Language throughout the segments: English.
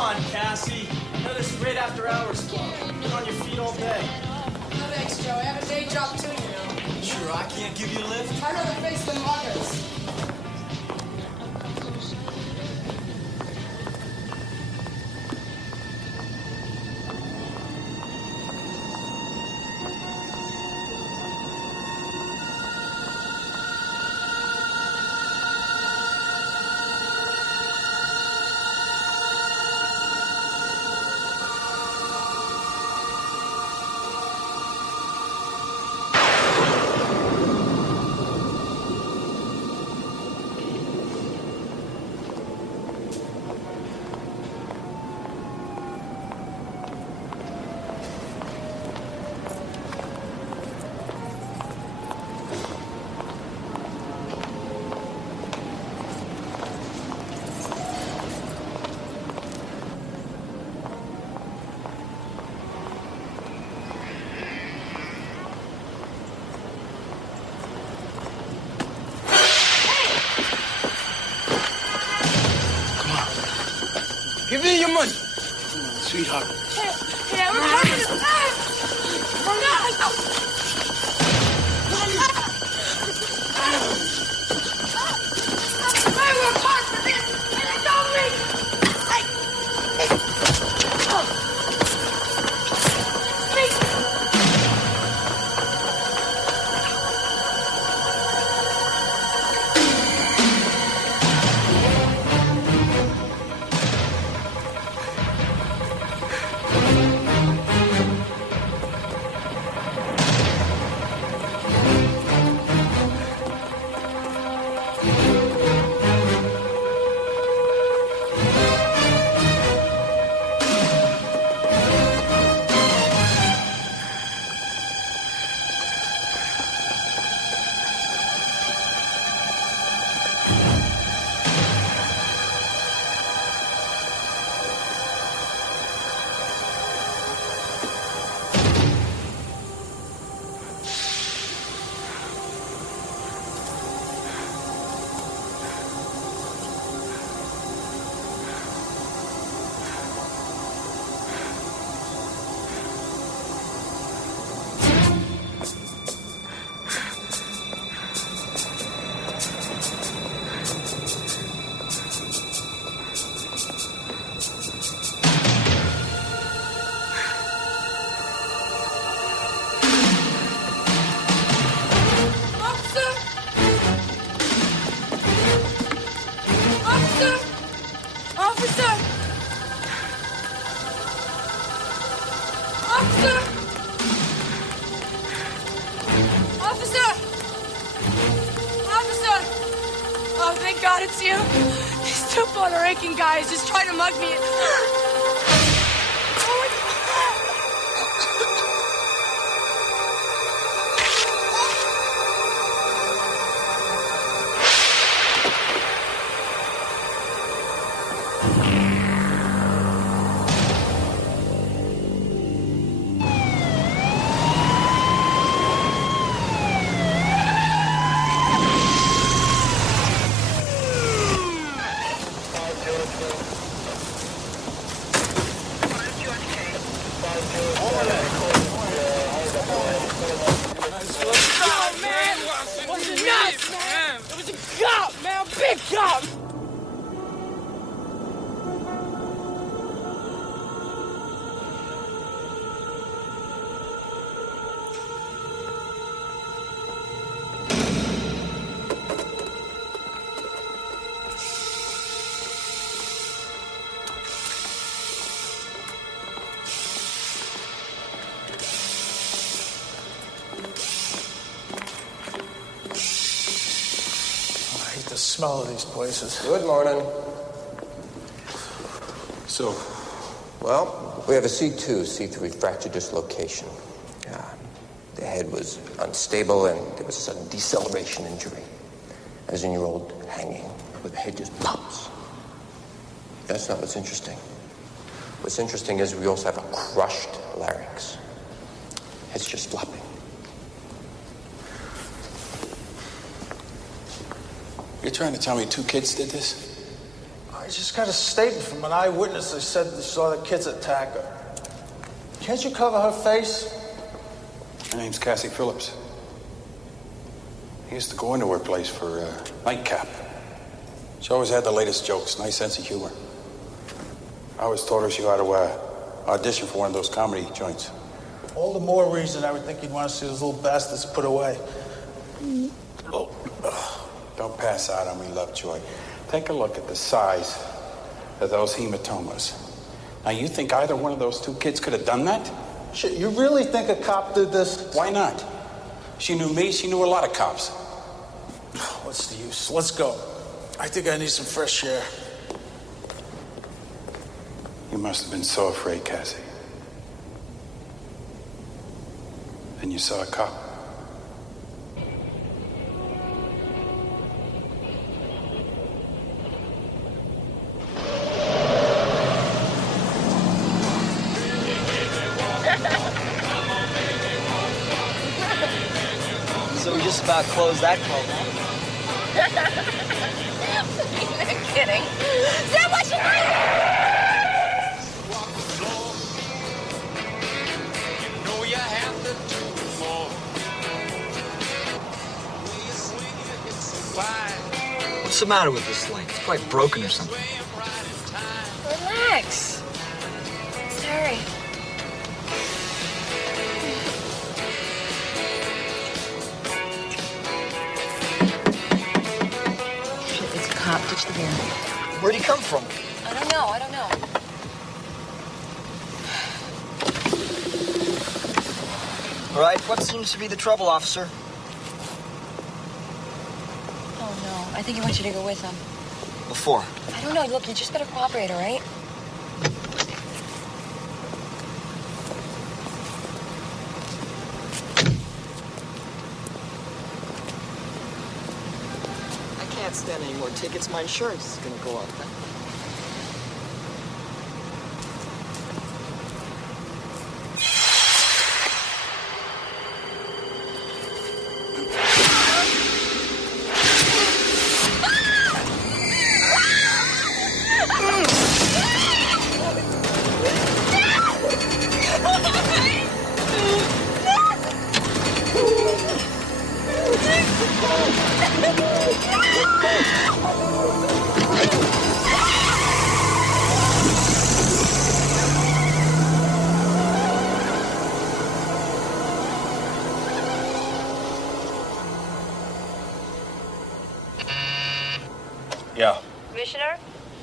on, Cassie. You know this right after hours club. Been on your feet all day. No thanks, Joe. I have a day job too, you know. Sure, I can't give you a lift. I'd rather face the muggers. Give me your money. Sweetheart. Hey, we're coming. I work hard for this, and it's on me. God, it's you. These two Puerto Rican guys just trying to mug me. Smell of these places. Good morning. So? Well, we have a C2, C3 fracture dislocation. The head was unstable and there was a sudden deceleration injury. As in your old hanging, where the head just pops. That's not what's interesting. What's interesting is we also have a crushed larynx. It's just flopping. You're trying to tell me two kids did this? just got a statement from an eyewitness. They said they saw the kids attack her. Can't you cover her face? Her name's Cassie Phillips. He used to go into her place for nightcap. She always had the latest jokes, nice sense of humor. I always told her she ought to audition for one of those comedy joints. All the more reason I would think you'd want to see those little bastards put away. Oh, don't pass out on me, Lovejoy. Take a look at the size of those hematomas. Now, you think either one of those two kids could have done that? Shit, you really think a cop did this? Why not? She knew me, she knew a lot of cops. What's the use? Let's go. I think I need some fresh air. You must have been so afraid, Cassie. Then you saw a cop. So we just about closed that club, huh? You're kidding. Sam, what you doing? What's the matter with this light? It's quite broken or something. Relax. Sorry. Shit, it's a cop. Ditch the van. Where'd he come from? I don't know. All right, what seems to be the trouble, officer? Oh, no. I think he wants you to go with him. Before. I don't know. Look, you just better cooperate, all right? I can't stand any more tickets. My insurance is gonna go up. Yeah. Commissioner,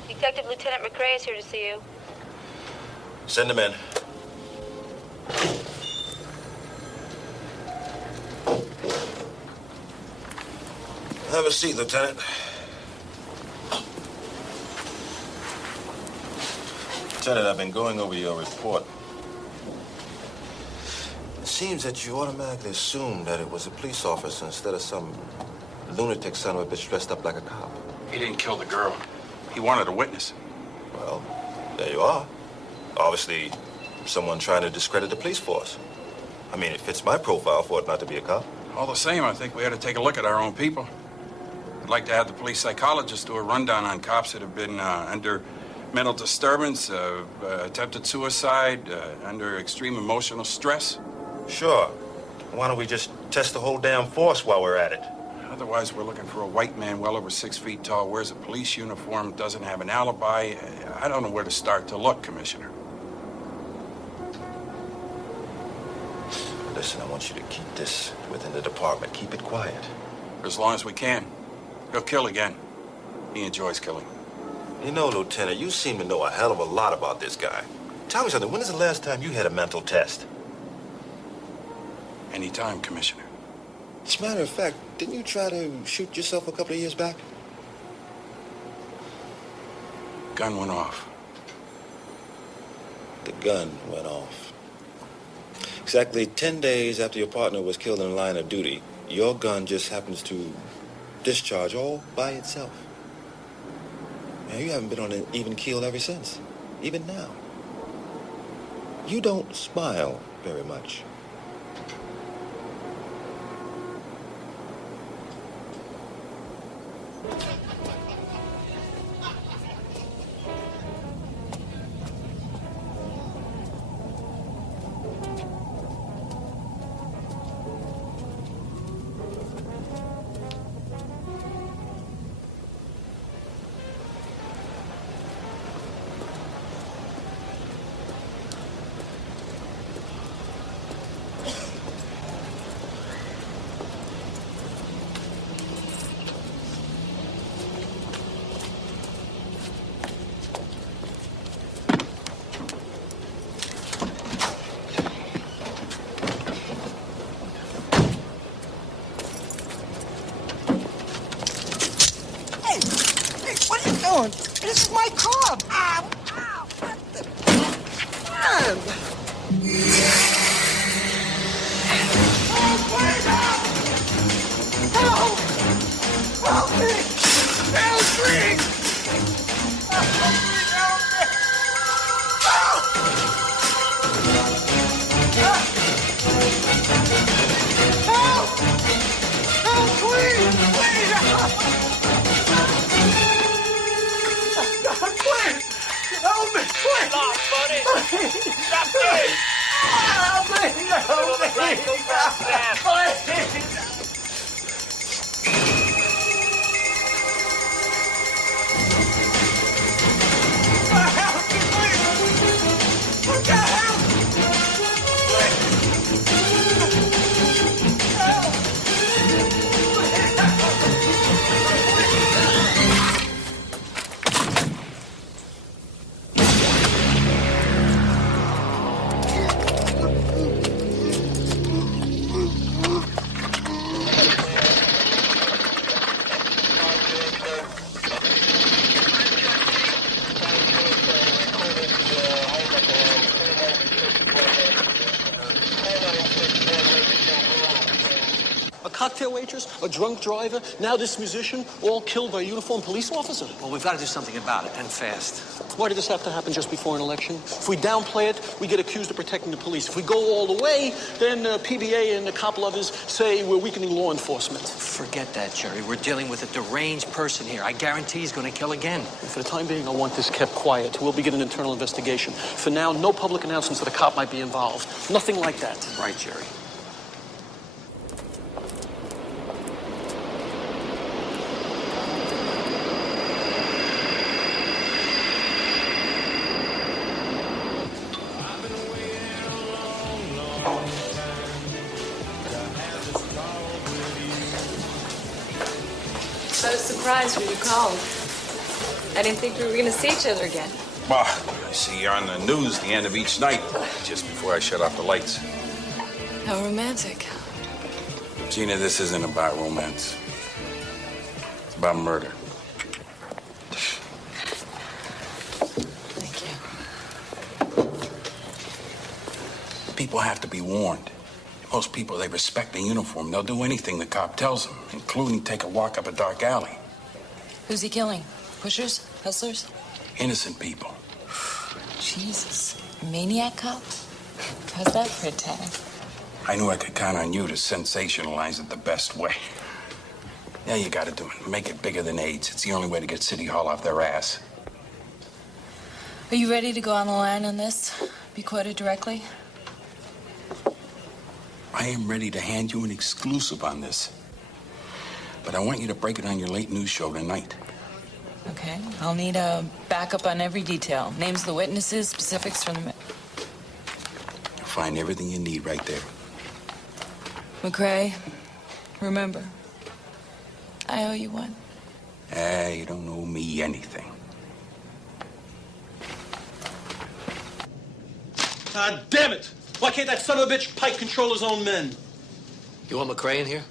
Detective Lieutenant McRae is here to see you. Send him in. Have a seat, Lieutenant. Lieutenant, I've been going over your report. It seems that you automatically assumed that it was a police officer instead of some lunatic son of a bitch dressed up like a cop. He didn't kill the girl. He wanted a witness. Well, there you are. Obviously, someone trying to discredit the police force. I mean, it fits my profile for it not to be a cop. All the same, I think we ought to take a look at our own people. I'd like to have the police psychologist do a rundown on cops that have been under mental disturbance, attempted suicide, under extreme emotional stress. Sure. Why don't we just test the whole damn force while we're at it? Otherwise, we're looking for a white man well over 6 feet tall, wears a police uniform, doesn't have an alibi. I don't know where to start to look, Commissioner. Listen, I want you to keep this within the department. Keep it quiet. For as long as we can. He'll kill again. He enjoys killing. You know, Lieutenant, you seem to know a hell of a lot about this guy. Tell me something. When is the last time you had a mental test? Anytime, Commissioner. As a matter of fact, didn't you try to shoot yourself a couple of years back? Gun went off. The gun went off. Exactly 10 days after your partner was killed in the line of duty, your gun just happens to discharge all by itself. Man, you haven't been on an even keel ever since. Even now. You don't smile very much. This is my car! Ow! Ow! What the... Man! Oh, please, help! Help! Help me! Help, please! Help me! Help me! Help! Help! Help, please! Please, help! Please! Help me! Please! Stop, buddy! Stop this! Help me! Help me! Please! Cocktail waitress, a drunk driver, now this musician, all killed by a uniformed police officer. Well, we've got to do something about it, and fast. Why did this have to happen just before an election? If we downplay it, we get accused of protecting the police. If we go all the way, then PBA and the cop lovers say we're weakening law enforcement. Forget that, Jerry. We're dealing with a deranged person here. I guarantee he's going to kill again. And for the time being, I want this kept quiet. We'll begin an internal investigation. For now, no public announcements that a cop might be involved. Nothing like that. Right, Jerry. I was surprised when you called. I didn't think we were going to see each other again. Well, I see you on the news the end of each night, just before I shut off the lights. How romantic. Gina, this isn't about romance. It's about murder. Thank you. People have to be warned. Most people, they respect the uniform. They'll do anything the cop tells them, including take a walk up a dark alley. Who's he killing? Pushers? Hustlers? Innocent people. Jesus. Maniac cop? How's that for a tag? I knew I could count on you to sensationalize it the best way. Yeah, you gotta do it. Make it bigger than AIDS. It's the only way to get City Hall off their ass. Are you ready to go on the line on this? Be quoted directly? I am ready to hand you an exclusive on this. But I want you to break it on your late news show tonight. Okay. I'll need a backup on every detail. Names of the witnesses, specifics from the... You'll find everything you need right there. McCrae, remember, I owe you one. You don't owe me anything. God damn it! Why can't that son of a bitch Pike control his own men? You want McCrae in here?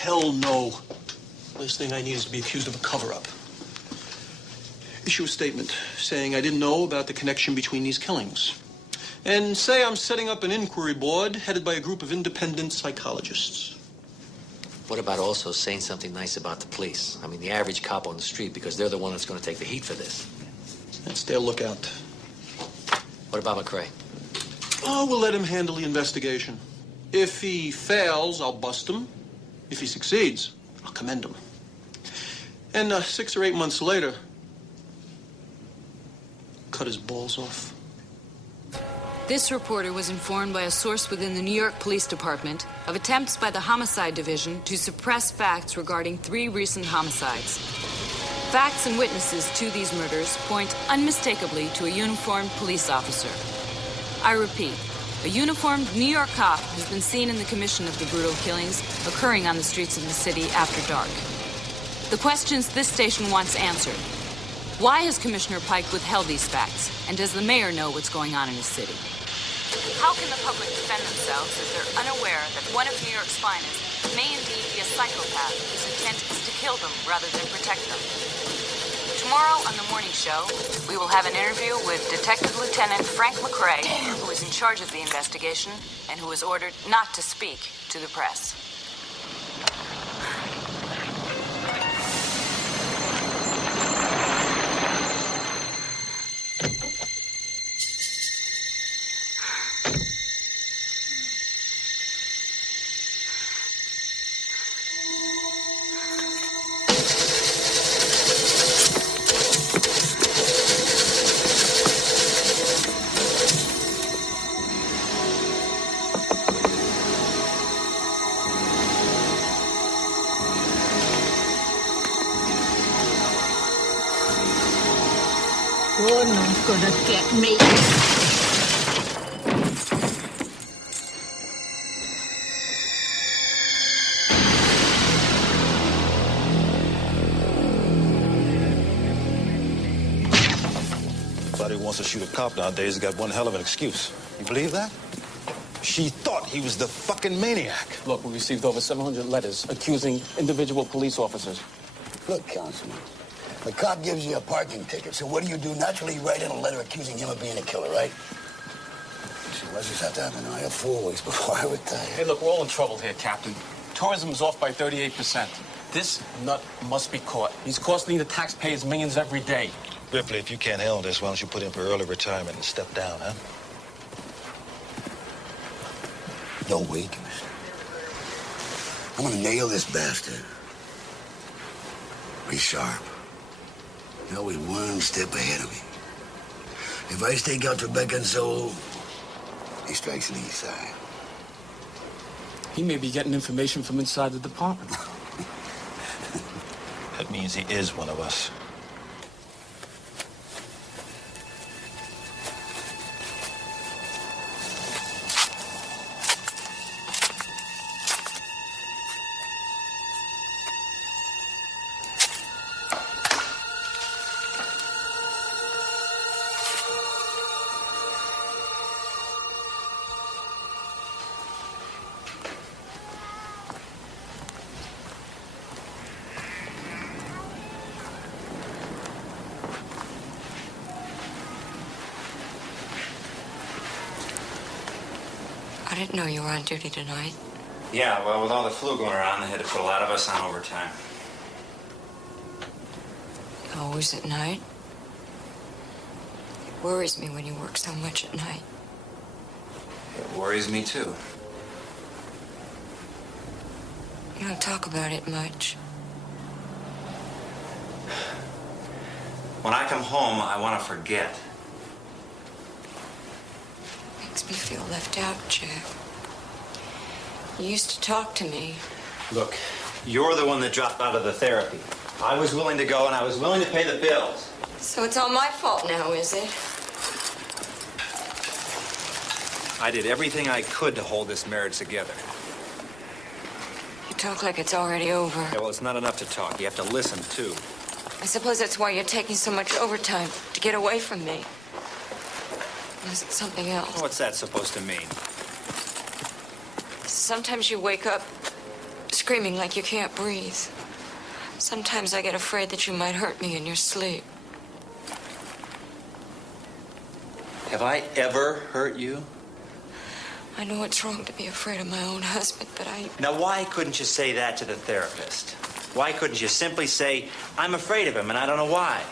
Hell no. Last thing I need is to be accused of a cover-up. Issue a statement saying I didn't know about the connection between these killings. And say I'm setting up an inquiry board headed by a group of independent psychologists. What about also saying something nice about the police? I mean, the average cop on the street, because they're the one that's going to take the heat for this. That's their lookout. What about McCrae? Oh, we'll let him handle the investigation. If he fails, I'll bust him. If he succeeds, I'll commend him. And 6 or 8 months later, cut his balls off. This reporter was informed by a source within the New York Police Department of attempts by the Homicide Division to suppress facts regarding 3 recent homicides. Facts and witnesses to these murders point unmistakably to a uniformed police officer. I repeat, a uniformed New York cop has been seen in the commission of the brutal killings occurring on the streets of the city after dark. The questions this station wants answered. Why has Commissioner Pike withheld these facts? And does the mayor know what's going on in his city? How can the public defend themselves if they're unaware that one of New York's finest may indeed be a psychopath whose intent is to kill them rather than protect them? To Tomorrow on the morning show, we will have an interview with Detective Lieutenant Frank McRae, who is in charge of the investigation and who was ordered not to speak to the press. You're not gonna get me. Anybody who wants to shoot a cop nowadays has got one hell of an excuse. You believe that? She thought he was the fucking maniac. Look, we received over 700 letters accusing individual police officers. Look, Councilman, the cop gives you a parking ticket, so what do? Naturally, you write in a letter accusing him of being a killer, right? So let's just have to have an eye out 4 weeks before I retire. Hey, look, we're all in trouble here, Captain. Tourism's off by 38%. This nut must be caught. He's costing the taxpayers millions every day. Ripley, if you can't handle this, why don't you put in for early retirement and step down, huh? No, wait. I'm gonna nail this bastard. Be sharp. You're always one step ahead of me. If I stake out Rebecca and Zoe, he strikes the east side. He may be getting information from inside the department. That means he is one of us. I didn't know you were on duty tonight. Yeah, well, with all the flu going around, they had to put a lot of us on overtime. Always at night? It worries me when you work so much at night. It worries me, too. You don't talk about it much. When I come home, I want to forget. Makes me feel left out, Jack. You used to talk to me. Look, you're the one that dropped out of the therapy. I was willing to go, and I was willing to pay the bills. So it's all my fault now, is it? I did everything I could to hold this marriage together. You talk like it's already over. Yeah, well, it's not enough to talk. You have to listen, too. I suppose that's why you're taking so much overtime, to get away from me. Unless it's something else. What's that supposed to mean? Sometimes you wake up screaming like you can't breathe. Sometimes I get afraid that you might hurt me in your sleep. Have I ever hurt you? I know it's wrong to be afraid of my own husband, but Now, why couldn't you say that to the therapist? Why couldn't you simply say, I'm afraid of him, and I don't know why?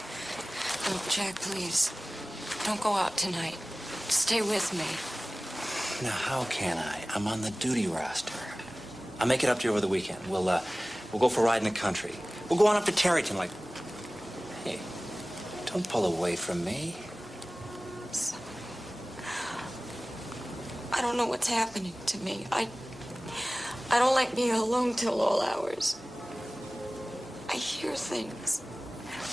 Oh, Jack, please. Don't go out tonight. Stay with me. Now, how can I? I'm on the duty roster. I'll make it up to you over the weekend. We'll go for a ride in the country. We'll go on up to Tarryton, like... Hey, don't pull away from me. I don't know what's happening to me. I don't like being alone till all hours. I hear things.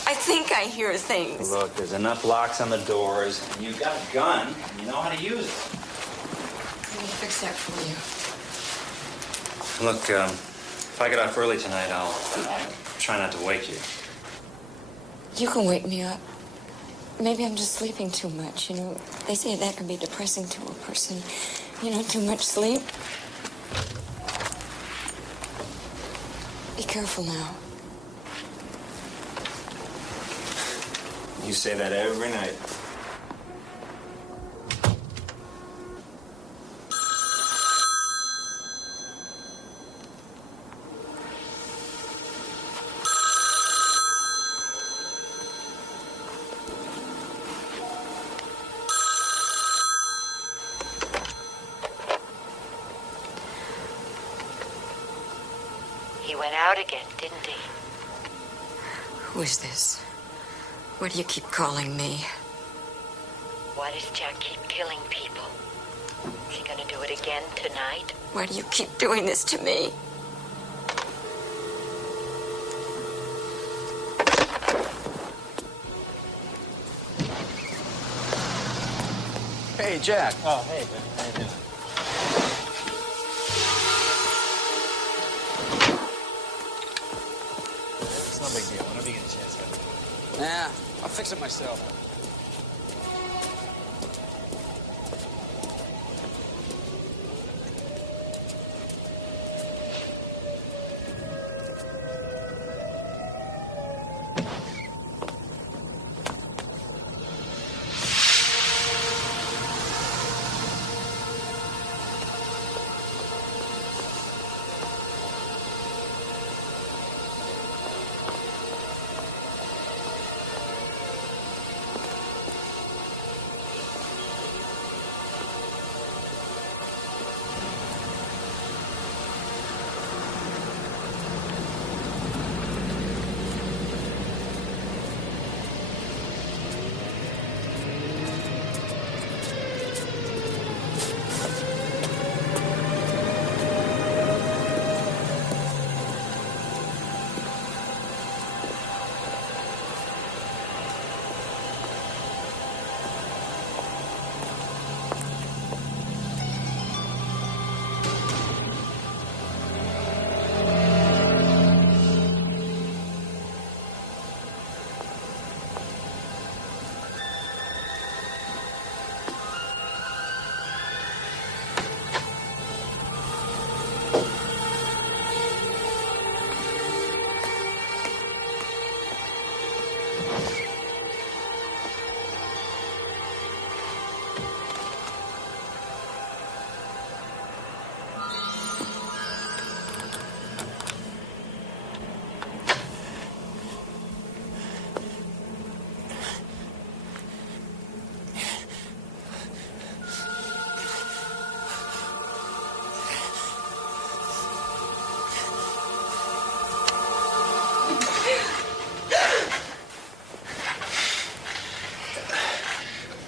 I think I hear things. Look, there's enough locks on the doors, and you've got a gun, and you know how to use it. Let me fix that for you. Look, if I get off early tonight, I'll try not to wake you. You can wake me up. Maybe I'm just sleeping too much, you know. They say that can be depressing to a person. You know, too much sleep. Be careful now. You say that every night. He went out again, didn't he? Who is this? Why do you keep calling me? Why does Jack keep killing people? Is he gonna do it again tonight? Why do you keep doing this to me? Hey, Jack. Oh, hey, man. How you doing? It's no big deal. Whenever you get a chance, Nah, I'll fix it myself.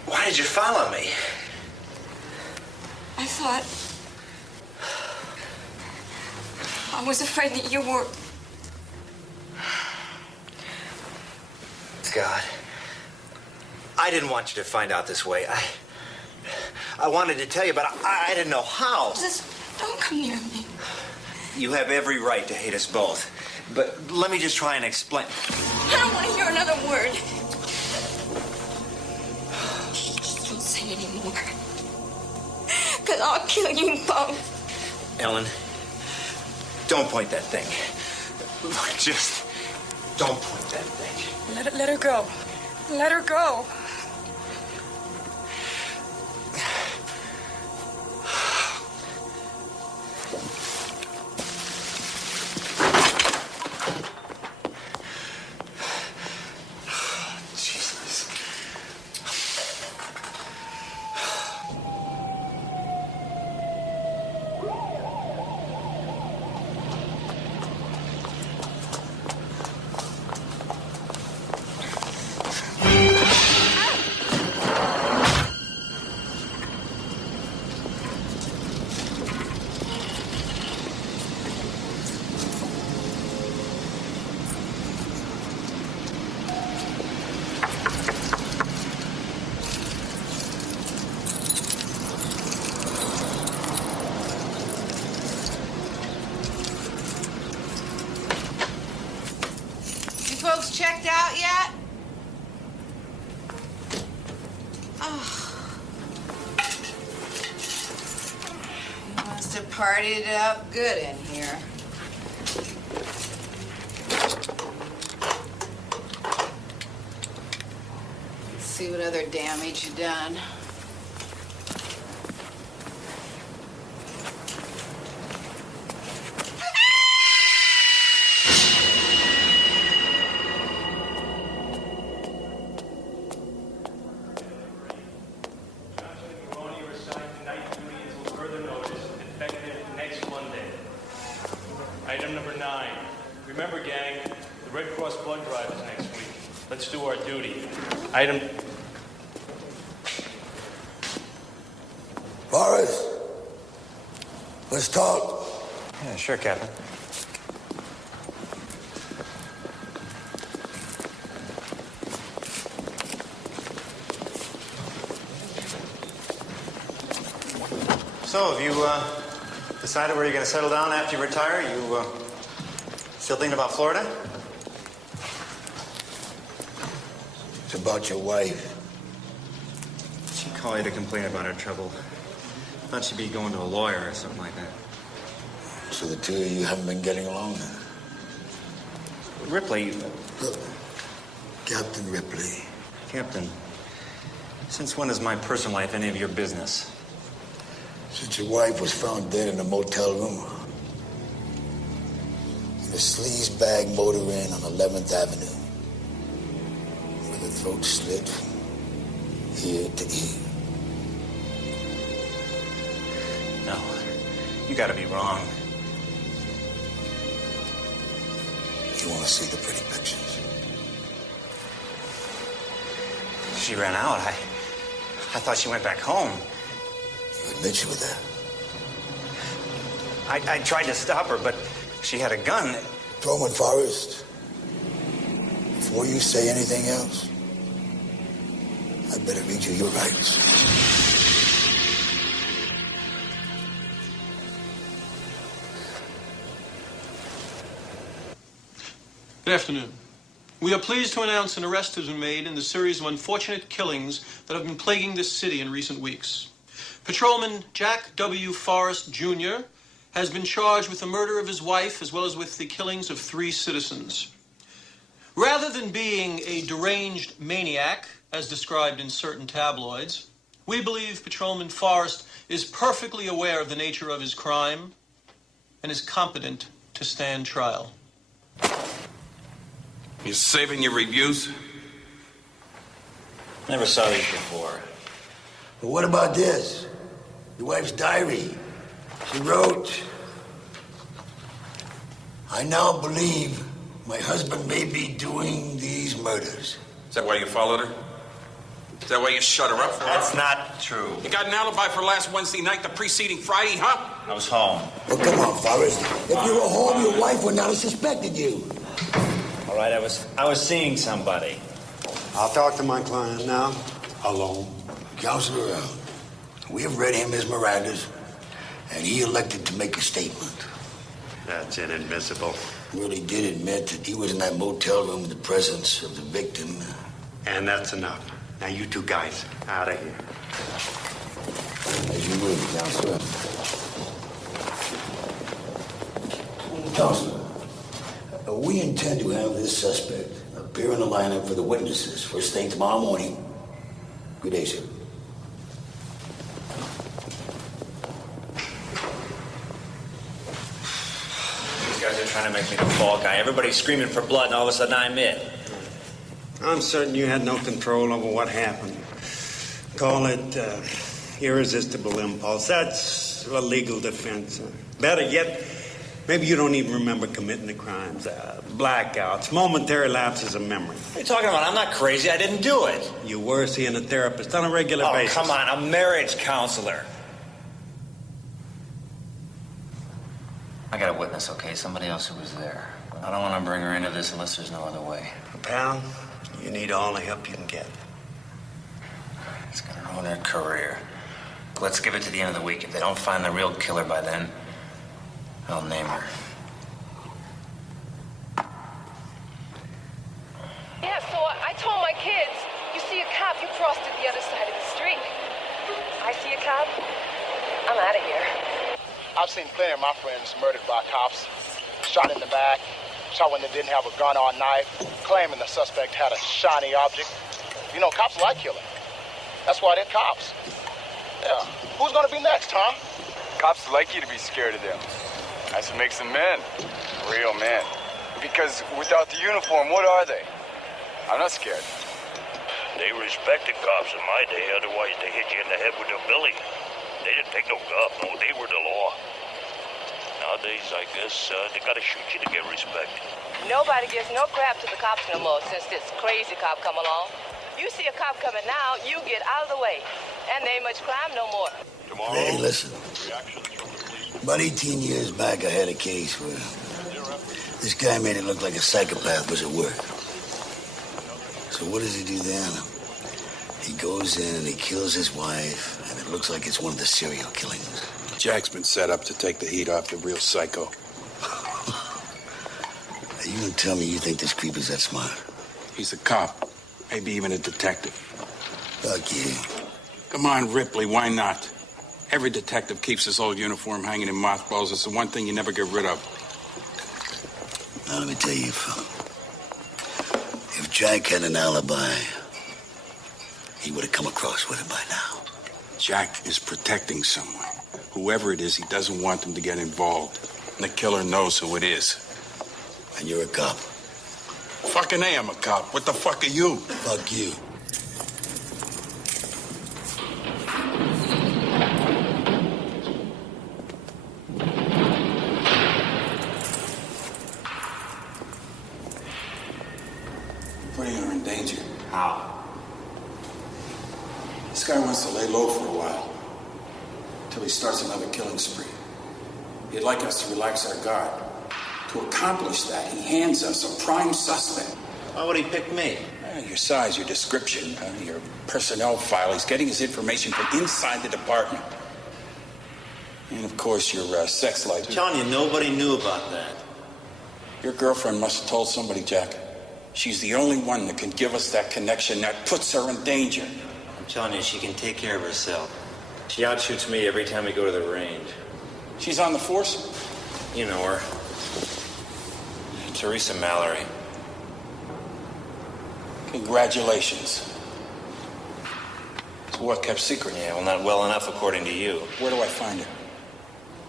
Why did you follow me? I thought... I was afraid that you were... God. I didn't want you to find out this way. I wanted to tell you, but I didn't know how. Just don't come near me. You have every right to hate us both. But let me just try and explain. I don't want to hear another word. Don't say any more. Because I'll kill you both. Ellen, don't point that thing. Just don't point that thing. Let her go. Let her go. Folks checked out yet? Oh. You must have partied it up good in here. what other damage you done. Item number 9. Remember, gang, the Red Cross blood drive is next week. Let's do our duty. Item... Forrest, let's talk. Yeah, sure, Captain. So, have you decided where you're going to settle down after you retire? You still thinking about Florida? It's about your wife. She called you to complain about her trouble. Thought she'd be going to a lawyer or something like that. So the two of you haven't been getting along then? Ripley. Look, Captain Ripley. Captain, since when is my personal life any of your business? Since your wife was found dead in a motel room. In a sleazebag motor inn on 11th Avenue. With her throat slit from ear to ear. No, you gotta be wrong. You want to see the pretty pictures? She ran out. I thought she went back home. You admit you were there? I tried to stop her, but she had a gun. Truman Forrest, before you say anything else, I better read you your rights. Good afternoon. We are pleased to announce an arrest has been made in the series of unfortunate killings that have been plaguing this city in recent weeks. Patrolman Jack W. Forrest, Jr. has been charged with the murder of his wife as well as with the killings of 3 citizens. Rather than being a deranged maniac, as described in certain tabloids, we believe Patrolman Forrest is perfectly aware of the nature of his crime and is competent to stand trial. You saving your reviews? Never saw these before. But what about this? Your wife's diary. She wrote, I now believe my husband may be doing these murders. Is that why you followed her? Is that why you shut her up for? That's not true. You got an alibi for last Wednesday night, the preceding Friday, huh? I was home. Well, come on, Forrest. If you were home, your wife would not have suspected you. All right, I was seeing somebody. I'll talk to my client now, alone. Counselor, we have read him his Mirandas, and he elected to make a statement. That's inadmissible. Really did admit that he was in that motel room in the presence of the victim. And that's enough. Now you two guys, out of here. As you will, Counselor. Counselor, we intend to have this suspect appear in the lineup for the witnesses first thing tomorrow morning. Good day, sir. These guys are trying to make me the fall guy. Everybody's screaming for blood, and all of a sudden I'm it. I'm certain you had no control over what happened. Call it irresistible impulse. That's a legal defense. Better yet, maybe you don't even remember committing the crimes. Blackouts, momentary lapses of memory. What are you talking about? I'm not crazy. I didn't do it. You were seeing a therapist on a regular basis. Oh, come on. A marriage counselor. I got a witness, okay? Somebody else who was there. I don't want to bring her into this unless there's no other way. Pal, you need all the help you can get. It's gonna ruin her career. Let's give it to the end of the week. If they don't find the real killer by then, I'll name her. Yeah, so I told my kids, you see a cop, you cross to the other side of the street. I see a cop, I'm out of here. I've seen plenty of my friends murdered by cops, shot in the back, shot when they didn't have a gun or a knife, claiming the suspect had a shiny object. You know, cops like killing. That's why they're cops. Yeah. Who's gonna be next, huh? Cops like you to be scared of them. That's what makes them men. Real men. Because without the uniform, what are they? I'm not scared. They respected cops in my day, otherwise they hit you in the head with their billy. They didn't take no guff, no, they were the law. Nowadays, I guess, they gotta shoot you to get respect. Nobody gives no crap to the cops no more since this crazy cop come along. You see a cop coming now, you get out of the way. And there ain't much crime no more. Hey, listen. About 18 years back, I had a case where this guy made it look like a psychopath was at work. So what does he do then? He goes in and he kills his wife, and it looks like it's one of the serial killings. Jack's been set up to take the heat off the real psycho. You don't tell me you think this creep is that smart? He's a cop, maybe even a detective. Fuck you. Come on, Ripley, why not? Every detective keeps his old uniform hanging in mothballs. It's the one thing you never get rid of. Now, let me tell you, fella. If Jack had an alibi, he would have come across with it by now. Jack is protecting someone. Whoever it is, he doesn't want them to get involved. And the killer knows who it is. And you're a cop. Fucking A, I'm a cop. What the fuck are you? Fuck you. Putting her in danger. How? This guy wants to lay low for a while. Until he starts another killing spree. He'd like us to relax our guard. To accomplish that, he hands us a prime suspect. Why would he pick me? Your size, your description, your personnel file. He's getting his information from inside the department. And, of course, your sex life. I'm telling you, nobody knew about that. Your girlfriend must have told somebody, Jack. She's the only one that can give us that connection that puts her in danger. I'm telling you, she can take care of herself. She outshoots me every time we go to the range. She's on the force? You know her. Teresa Mallory. Congratulations. So what, kept secret? Yeah, well, not well enough according to you. Where do I find her?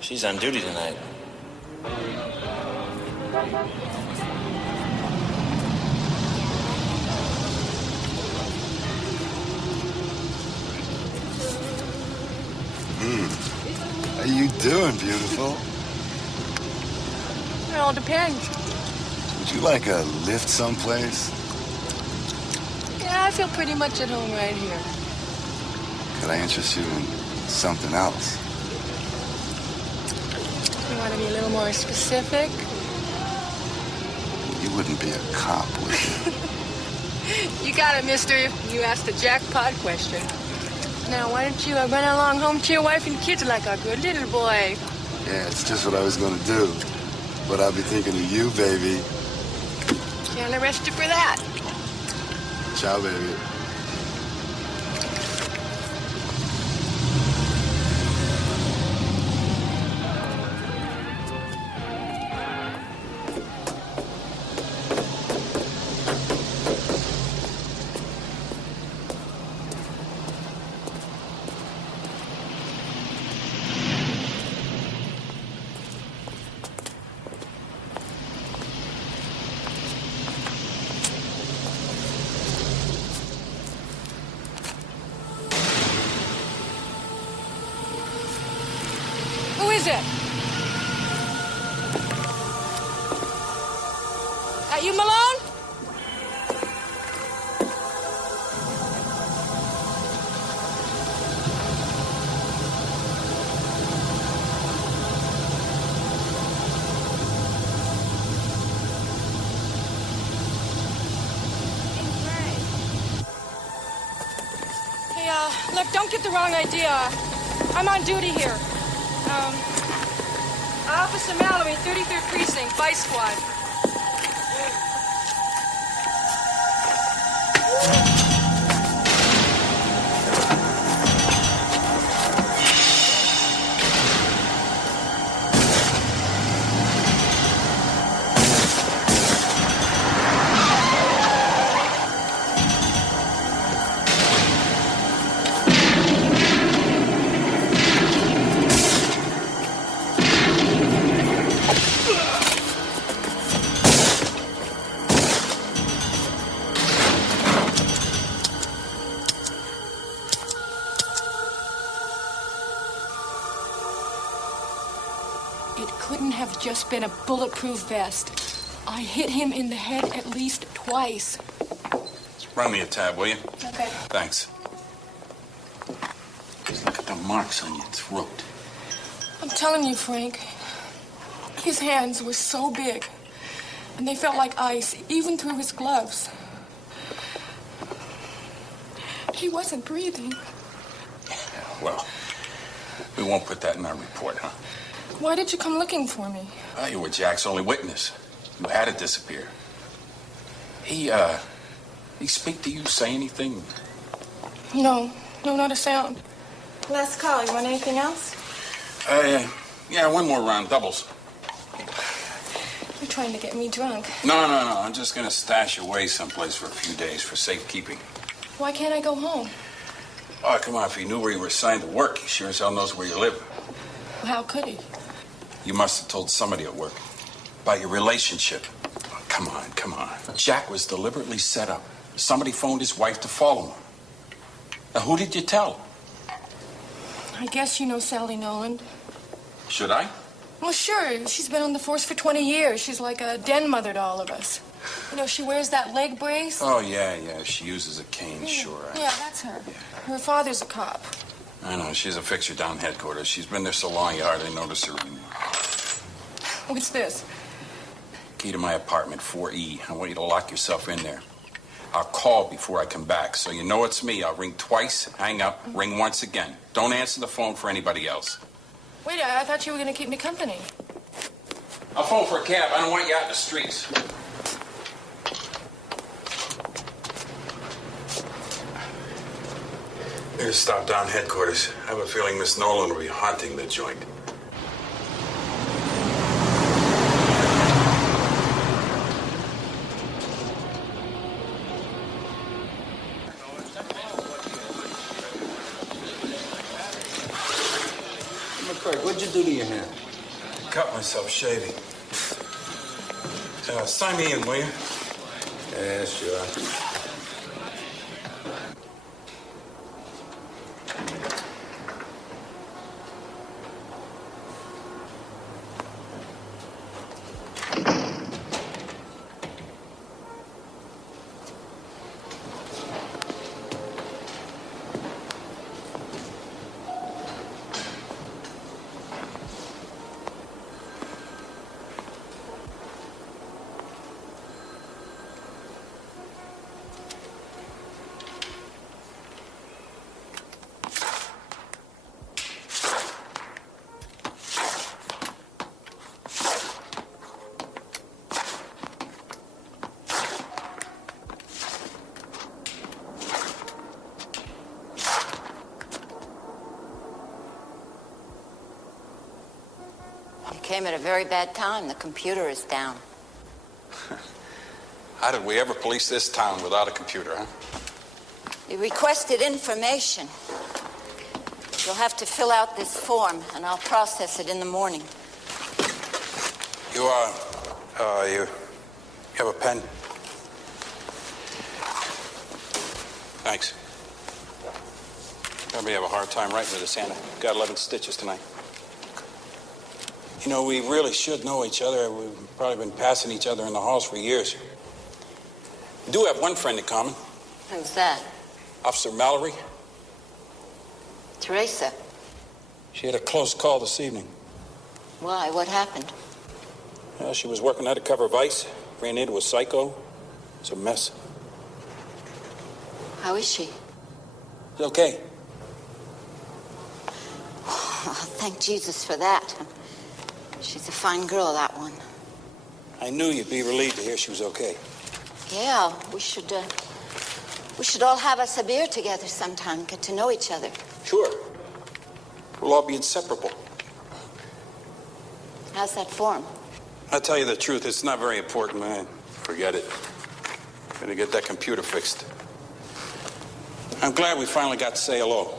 She's on duty tonight. How you doing, beautiful? It all depends. Would you like a lift someplace? Yeah, I feel pretty much at home right here. Could I interest you in something else? You want to be a little more specific? You wouldn't be a cop, would you? You got it, mister, if you asked the jackpot question. Now, why don't you run along home to your wife and kids like a good little boy? Yeah, it's just what I was gonna do. But I'll be thinking of you, baby. Can't arrest you for that. Ciao, baby. Who is it? That you, Malone? Hey, look, don't get the wrong idea. I'm on duty here. Officer Mallory, 33rd Precinct, Vice Squad. It couldn't have just been a bulletproof vest. I hit him in the head at least twice. Run me a tab, will you? Okay. Thanks. Just look at the marks on your throat. I'm telling you, Frank, his hands were so big, and they felt like ice, even through his gloves. He wasn't breathing. Well, we won't put that in our report, huh? Why did you come looking for me? You were Jack's only witness. You had to disappear. He speak to you, say anything? No, not a sound. Last call. You want anything else? Yeah, one more round, doubles. You're trying to get me drunk. No. I'm just gonna stash away someplace for a few days for safekeeping. Why can't I go home? Oh, come on, if he knew where you were assigned to work, he sure as hell knows where you live. Well, how could he? You must have told somebody at work about your relationship. Oh, come on. Jack was deliberately set up. Somebody phoned his wife to follow him. Now, who did you tell? I guess you know Sally Noland. Should I? Well, sure. She's been on the force for 20 years. She's like a den mother to all of us. You know, she wears that leg brace. Oh, yeah. She uses a cane, sure. Yeah, that's her. Her father's a cop. I know. She's a fixture down headquarters. She's been there so long you hardly notice her anymore. What's this? Key to my apartment, 4E. I want you to lock yourself in there. I'll call before I come back, so you know it's me. I'll ring twice, hang up, ring once again. Don't answer the phone for anybody else. Wait, I thought you were going to keep me company. I'll phone for a cab. I don't want you out in the streets. We're gonna stop down headquarters. I have a feeling Miss Nolan will be haunting the joint. McCraig, what'd you do to your hand? Cut myself shaving. Sign me in, will you? Yeah, sure. Came at a very bad time. The computer is down. How did we ever police this town without a computer, huh? You requested information. You'll have to fill out this form, and I'll process it in the morning. You have a pen? Thanks. Probably have a hard time writing with this hand. I've got 11 stitches tonight. You know, we really should know each other. We've probably been passing each other in the halls for years. We do have one friend in common. Who's that? Officer Mallory. Teresa. She had a close call this evening. Why? What happened? Well, she was working undercover vice, ran into a psycho. It's a mess. How is she? It's okay. Oh, thank Jesus for that. She's a fine girl, that one. I knew you'd be relieved to hear she was okay. Yeah, we should all have us a beer together sometime, get to know each other. Sure. We'll all be inseparable. How's that form? I'll tell you the truth, it's not very important, man. Forget it. Gonna get that computer fixed. I'm glad we finally got to say hello.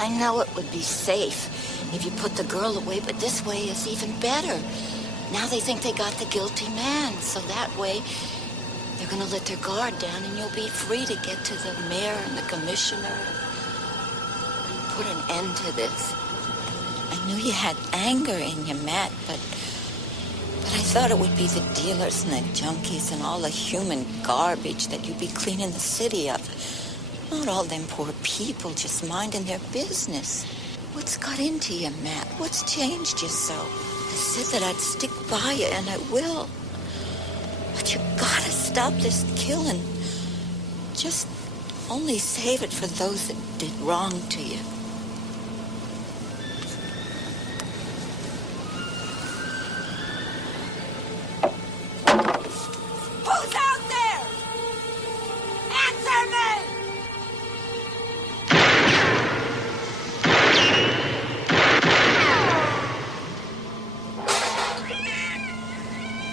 I know it would be safe if you put the girl away, but this way is even better. Now they think they got the guilty man, so that way they're gonna let their guard down and you'll be free to get to the mayor and the commissioner and put an end to this. I knew you had anger in you, Matt, but I thought it would be the dealers and the junkies and all the human garbage that you'd be cleaning the city of. Not all them poor people just minding their business. What's got into you, Matt? What's changed you so? I said that I'd stick by you, and I will. But you gotta stop this killing. Just only save it for those that did wrong to you. Who's out there? Answer me!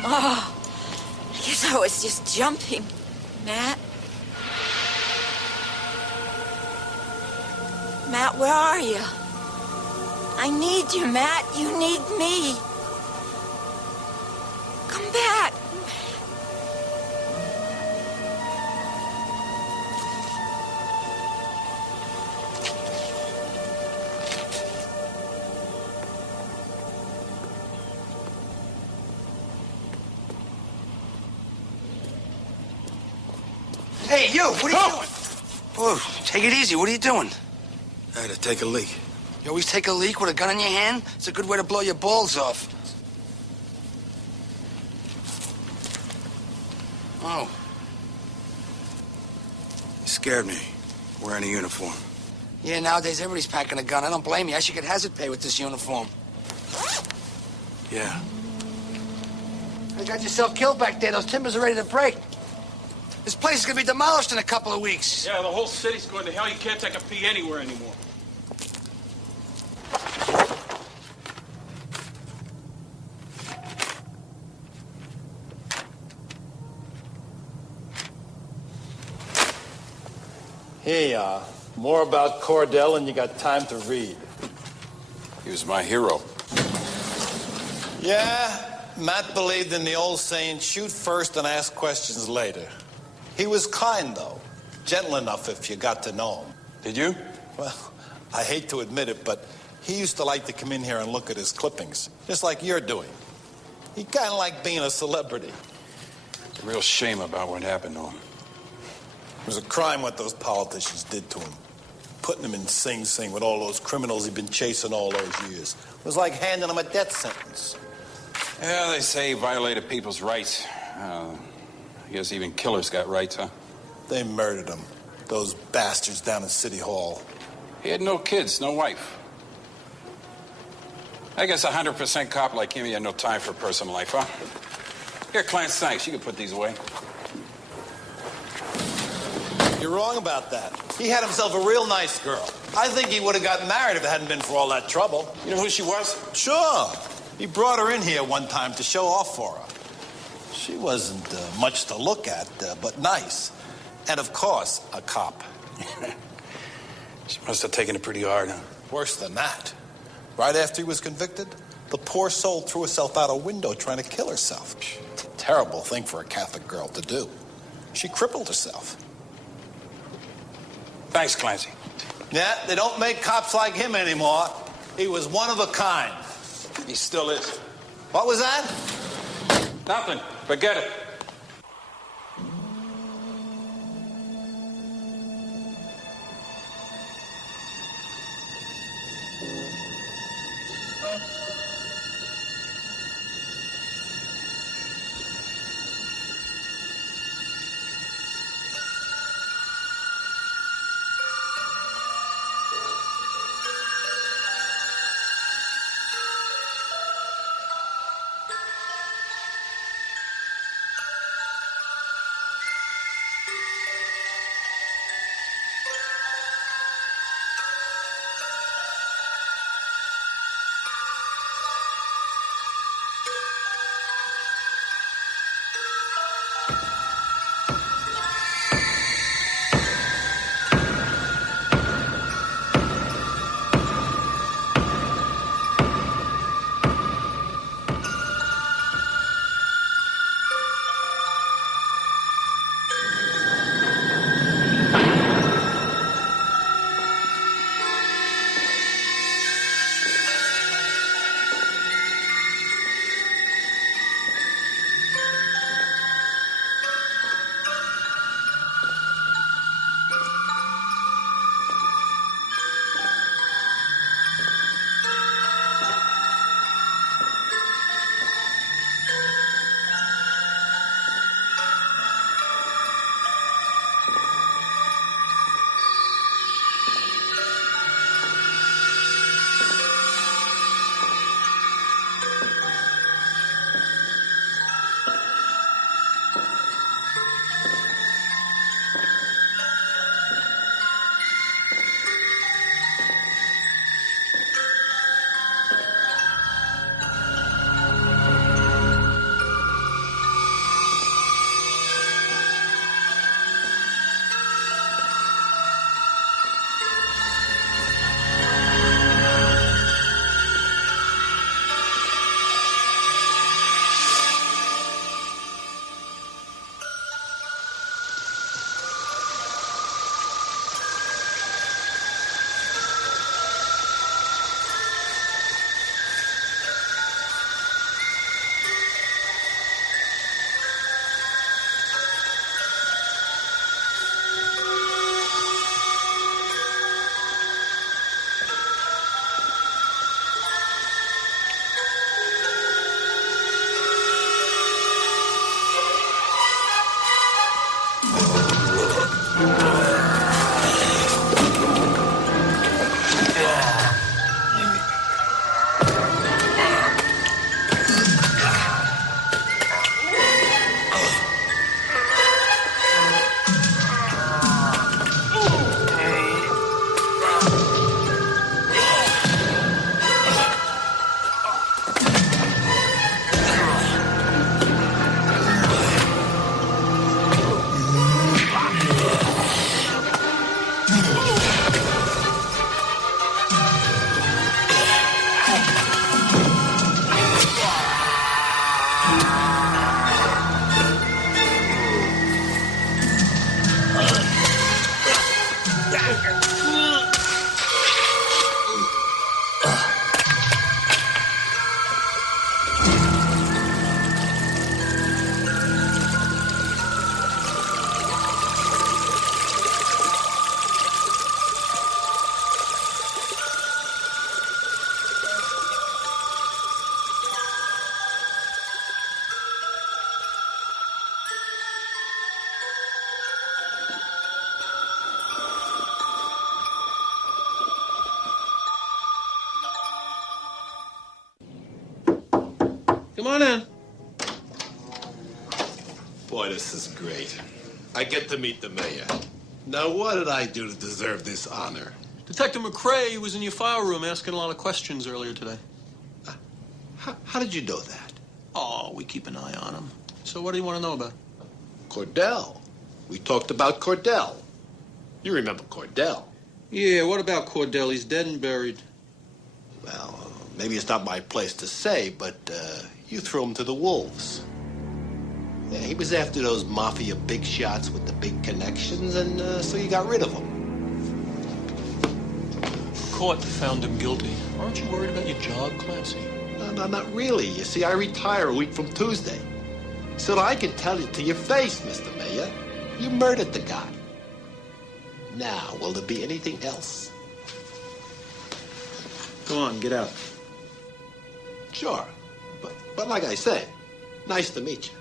Oh, I guess I was just jumping, Matt. Matt, where are you? I need you, Matt. You need me. Come back. Hey, you! What are you doing? Whoa, take it easy. What are you doing? I had to take a leak. You always take a leak with a gun in your hand? It's a good way to blow your balls off. Oh. You scared me, wearing a uniform. Yeah, nowadays everybody's packing a gun. I don't blame you. I should get hazard pay with this uniform. Yeah. You got yourself killed back there. Those timbers are ready to break. This place is gonna be demolished in a couple of weeks. Yeah, the whole city's going to hell. You can't take a pee anywhere anymore. Here you are. More about Cordell than you got time to read. He was my hero. Yeah, Matt believed in the old saying, shoot first and ask questions later. He was kind, though. Gentle enough if you got to know him. Did you? Well, I hate to admit it, but he used to like to come in here and look at his clippings, just like you're doing. He kind of liked being a celebrity. It's a real shame about what happened to him. It was a crime what those politicians did to him. Putting him in Sing Sing with all those criminals he'd been chasing all those years. It was like handing him a death sentence. Yeah, they say he violated people's rights. I guess even killers got rights, huh? They murdered him. Those bastards down in City Hall. He had no kids, no wife. I guess a 100% cop like him, he had no time for personal life, huh? Here, Clarence, thanks. You can put these away. You're wrong about that. He had himself a real nice girl. I think he would have gotten married if it hadn't been for all that trouble. You know who she was? Sure. He brought her in here one time to show off for her. She wasn't much to look at, but nice. And of course, a cop. She must have taken it pretty hard, huh? Worse than that. Right after he was convicted, the poor soul threw herself out a window trying to kill herself. Terrible thing for a Catholic girl to do. She crippled herself. Thanks, Clancy. Yeah, they don't make cops like him anymore. He was one of a kind. He still is. What was that? Nothing. Forget it. Come on in. Boy, this is great. I get to meet the mayor. Now, what did I do to deserve this honor? Detective McRae was in your file room asking a lot of questions earlier today. How did you know that? Oh, we keep an eye on him. So what do you want to know about? Cordell. We talked about Cordell. You remember Cordell? Yeah, what about Cordell? He's dead and buried. Well, maybe it's not my place to say, but you threw him to the wolves. Yeah, he was after those mafia big shots with the big connections, and so you got rid of him. Court found him guilty. Aren't you worried about your job, Clancy? No, not really. You see, I retire a week from Tuesday. So that I can tell you to your face, Mr. Mayor, you murdered the guy. Now, will there be anything else? Go on, get out. Sure. But like I said, nice to meet you.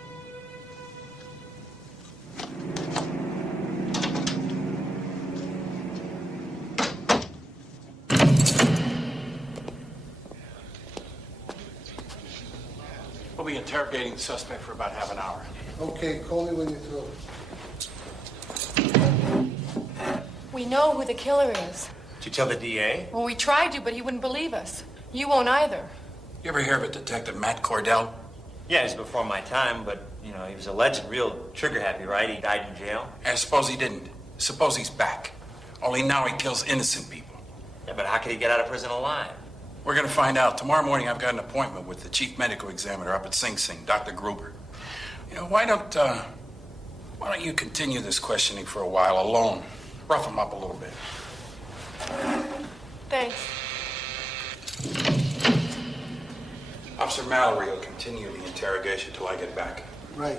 We'll be interrogating the suspect for about half an hour. Okay, call me when you're through. We know who the killer is. Did you tell the DA? Well, we tried to, but he wouldn't believe us. You won't either. You ever hear of a detective, Matt Cordell? Yeah, he's before my time, but, you know, he was a legend, real trigger-happy, right? He died in jail. And suppose he didn't. Suppose he's back. Only now he kills innocent people. Yeah, but how could he get out of prison alive? We're going to find out. Tomorrow morning, I've got an appointment with the chief medical examiner up at Sing Sing, Dr. Gruber. You know, why don't you continue this questioning for a while alone? Rough him up a little bit. Thanks. Officer Mallory will continue the interrogation till I get back. Right.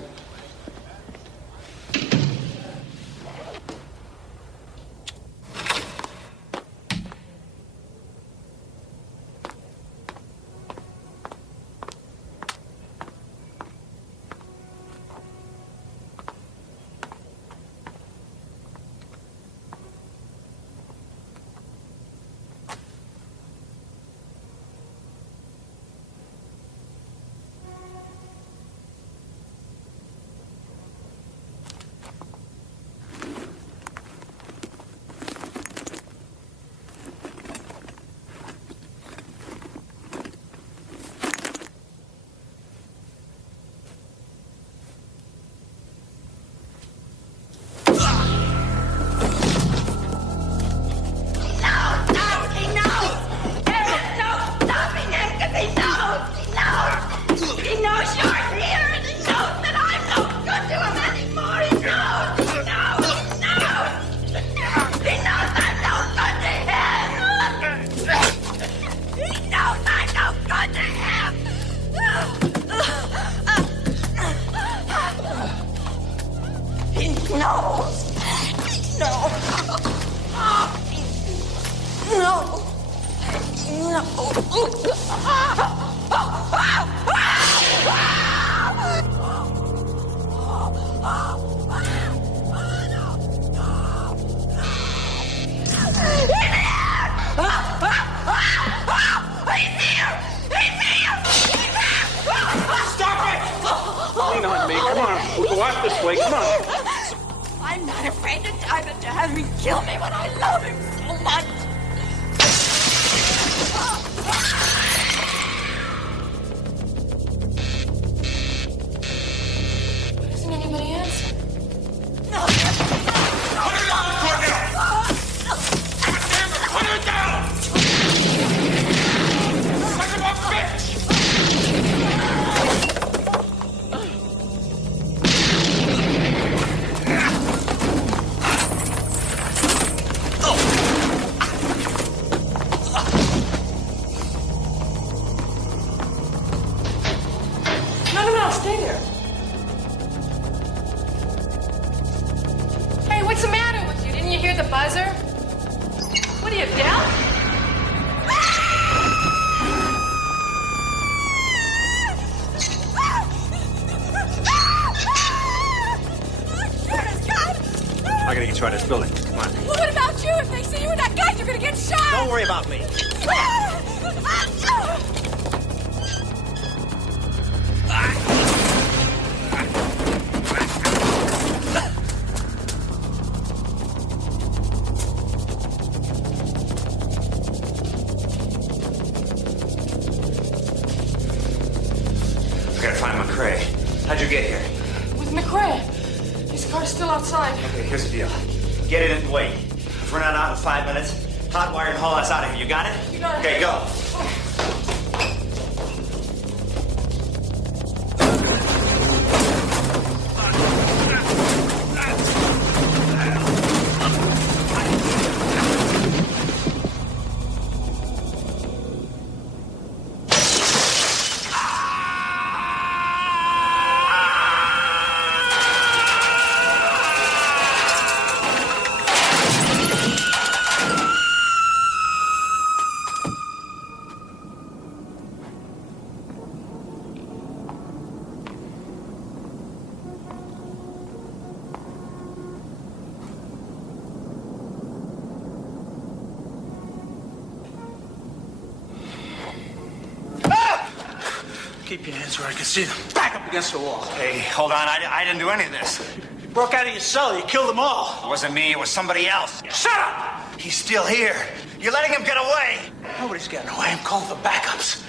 I'm not afraid to die, but to have him kill me when I love him so much. Why doesn't anybody answer? Put her down, Cordell! Damn it, put her down! Son of a bitch! worry about me. I gotta find McCrae. How'd you get here? With McCrae. His car's still outside. Okay, here's the deal. Get in and wait. If we're not out in 5 minutes, hot wire and haul us out of here. You got it? You got it. Okay, go. Keep your hands where I can see them. Back up against the wall. Hey, hold on. I didn't do any of this. You broke out of your cell. You killed them all. It wasn't me. It was somebody else. Shut up! He's still here. You're letting him get away. Nobody's getting away. I'm calling for backups.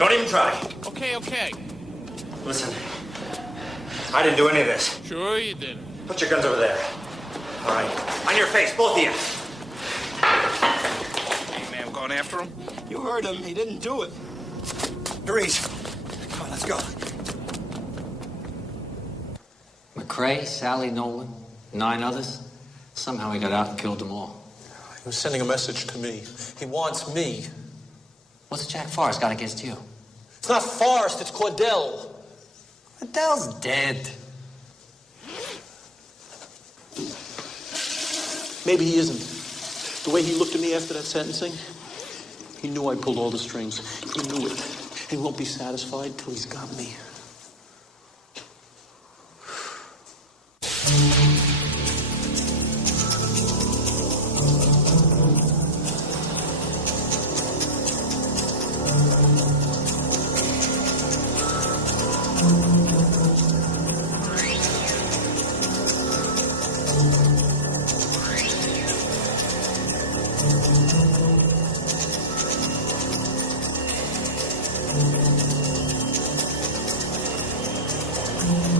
Don't even try. Okay. Listen, I didn't do any of this. Sure you didn't. Put your guns over there. All right. On your face, both of you. Hey, man, going after him? You heard him. He didn't do it. Therese, come on, let's go. McCrae, Sally Nolan, 9 others. Somehow he got out and killed them all. He was sending a message to me. He wants me. What's Jack Forestal got against you? It's not Forrest, it's Cordell. Adele's dead. Maybe he isn't. The way he looked at me after that sentencing, he knew I pulled all the strings. He knew it. He won't be satisfied till he's got me.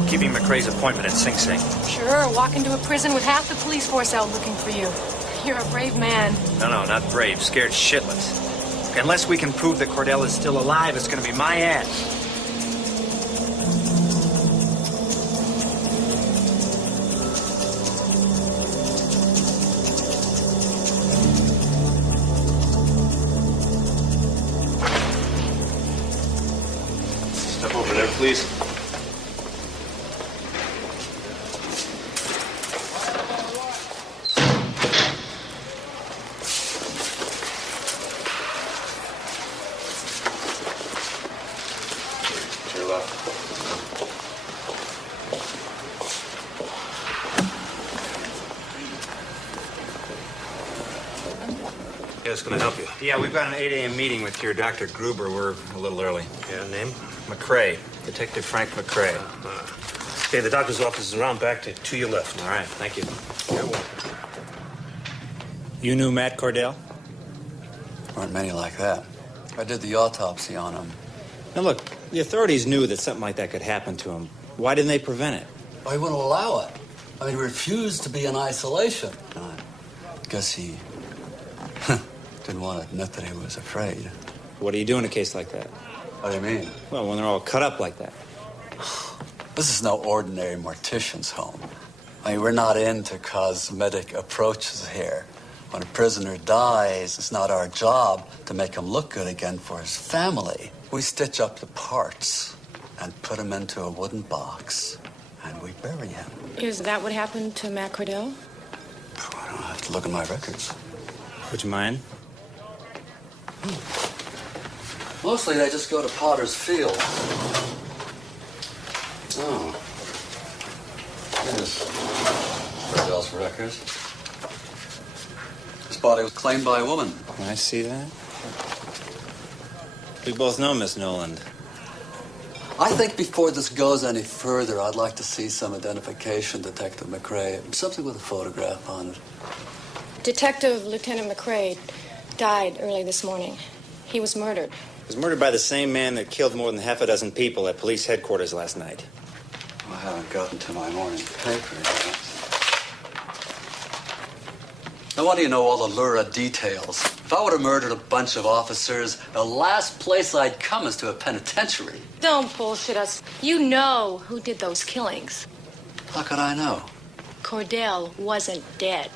Keeping McCrae's appointment at Sing Sing. Sure, walk into a prison with half the police force out looking for you. You're a brave man. No, not brave. Scared shitless. Unless we can prove that Cordell is still alive, it's going to be my ass. Step over there, please. Can I help you? Yeah, we've got an 8 a.m. meeting with your Dr. Gruber. We're a little early. Yeah, name? McCrae. Detective Frank McCrae. Okay, the doctor's office is around back to your left. All right, thank you. You're welcome. You knew Matt Cordell? Aren't many like that. I did the autopsy on him. Now look, the authorities knew that something like that could happen to him. Why didn't they prevent it? Well, he wouldn't allow it. I mean, he refused to be in isolation. I guess he didn't want to admit that he was afraid. What do you do in a case like that? What do you mean? Well, when they're all cut up like that. This is no ordinary mortician's home. I mean, we're not into cosmetic approaches here. When a prisoner dies, it's not our job to make him look good again for his family. We stitch up the parts and put him into a wooden box, and we bury him. Is that what happened to Matt Cordell? I don't have to look at my records. Would you mind? Mostly they just go to Potter's Field. Oh. Yes. Cordell's records. This body was claimed by a woman. Can I see that? We both know Miss Noland. I think before this goes any further, I'd like to see some identification, Detective McRae. Something with a photograph on it. Detective Lieutenant McRae died early this morning. He was murdered. He was murdered by the same man that killed more than half a dozen people at police headquarters last night. I haven't gotten to my morning paper yet. Now, why do you know all the lurid details? If I would have murdered a bunch of officers, the last place I'd come is to a penitentiary. Don't bullshit us. You know who did those killings. How could I know? Cordell wasn't dead.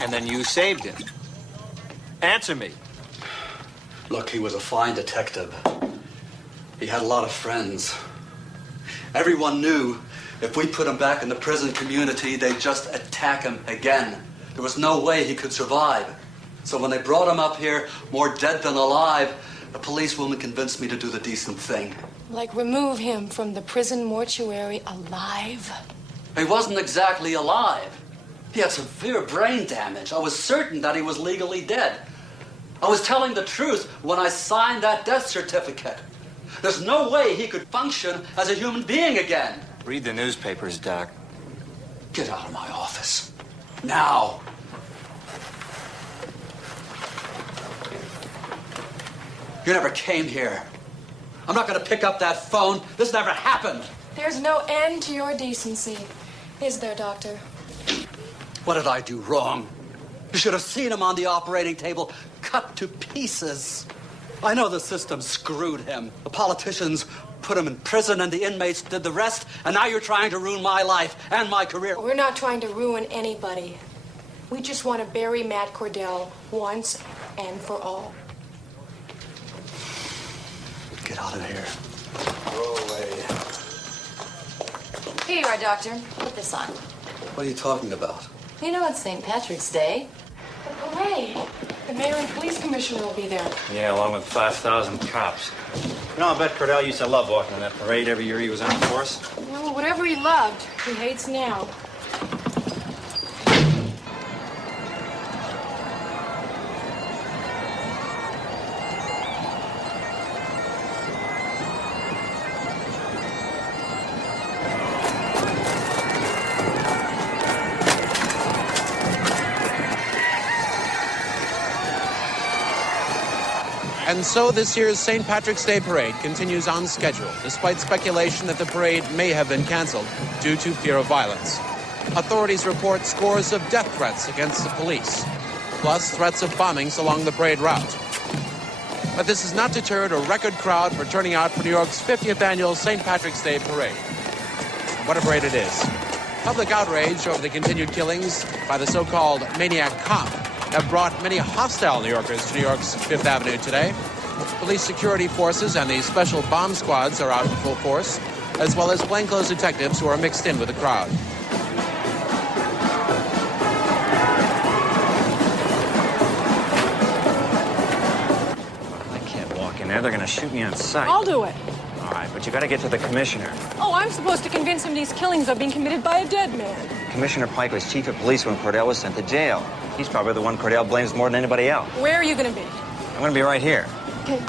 And then you saved him. Answer me. Look, he was a fine detective. He had a lot of friends. Everyone knew if we put him back in the prison community, they'd just attack him again. There was no way he could survive. So when they brought him up here, more dead than alive, a policewoman convinced me to do the decent thing. Like remove him from the prison mortuary alive? He wasn't exactly alive. He had severe brain damage. I was certain that he was legally dead. I was telling the truth when I signed that death certificate. There's no way he could function as a human being again. Read the newspapers, Doc. Get out of my office. Now. You never came here. I'm not going to pick up that phone. This never happened. There's no end to your decency, is there, Doctor? What did I do wrong? You should have seen him on the operating table, cut to pieces. I know the system screwed him. The politicians put him in prison and the inmates did the rest, and now you're trying to ruin my life and my career. We're not trying to ruin anybody. We just want to bury Matt Cordell once and for all. Get out of here. Go away. Here you are, Doctor. Put this on. What are you talking about? You know it's St. Patrick's Day. The parade. The mayor and police commissioner will be there. Yeah, along with 5,000 cops. You know, I bet Cordell used to love walking in that parade every year he was on the force. Well, whatever he loved, he hates now. And so this year's St. Patrick's Day Parade continues on schedule, despite speculation that the parade may have been canceled due to fear of violence. Authorities report scores of death threats against the police, plus threats of bombings along the parade route. But this has not deterred a record crowd for turning out for New York's 50th annual St. Patrick's Day Parade. What a parade it is. Public outrage over the continued killings by the so-called Maniac cop have brought many hostile New Yorkers to New York's Fifth Avenue today. Police security forces and the special bomb squads are out in full force, as well as plainclothes detectives who are mixed in with the crowd. I can't walk in there. They're going to shoot me on sight. I'll do it. All right, but you got to get to the commissioner. Oh, I'm supposed to convince him these killings are being committed by a dead man. Commissioner Pike was chief of police when Cordell was sent to jail. He's probably the one Cordell blames more than anybody else. Where are you going to be? I'm going to be right here. Okay.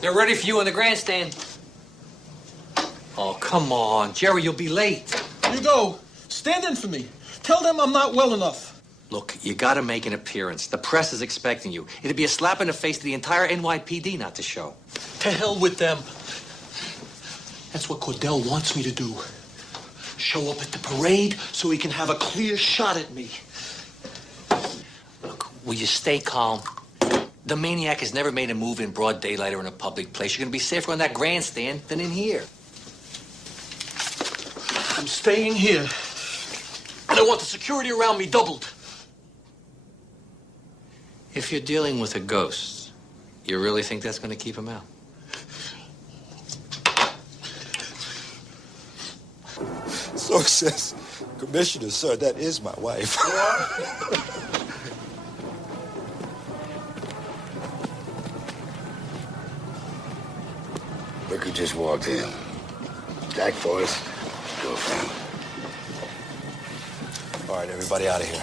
They're ready for you in the grandstand. Oh, come on, Jerry, you'll be late. You go. Stand in for me. Tell them I'm not well enough. Look, you gotta make an appearance. The press is expecting you. It'd be a slap in the face to the entire NYPD not to show. To hell with them. That's what Cordell wants me to do. Show up at the parade so he can have a clear shot at me. Look, will you stay calm? The Maniac has never made a move in broad daylight or in a public place. You're gonna be safer on that grandstand than in here. I'm staying here. And I want the security around me doubled. If you're dealing with a ghost, you really think that's gonna keep him out? So says, Commissioner, sir, that is my wife. Look who just walked in. Jack Forestal, girlfriend. All right, everybody out of here.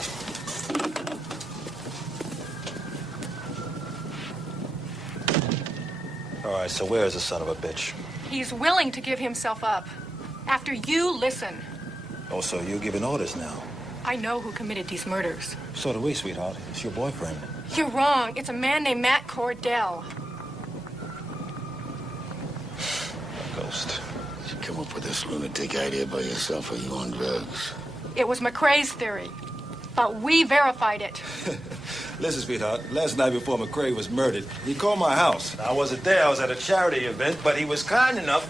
All right, so where is the son of a bitch? He's willing to give himself up. After you listen. Oh, so you're giving orders now? I know who committed these murders. So do we, sweetheart. It's your boyfriend. You're wrong. It's a man named Matt Cordell. Ghost. You come up with this lunatic idea by yourself, or you on drugs? It was McCrae's theory, but we verified it. Listen, sweetheart, last night before McCrae was murdered, he called my house. I wasn't there. I was at a charity event, but he was kind enough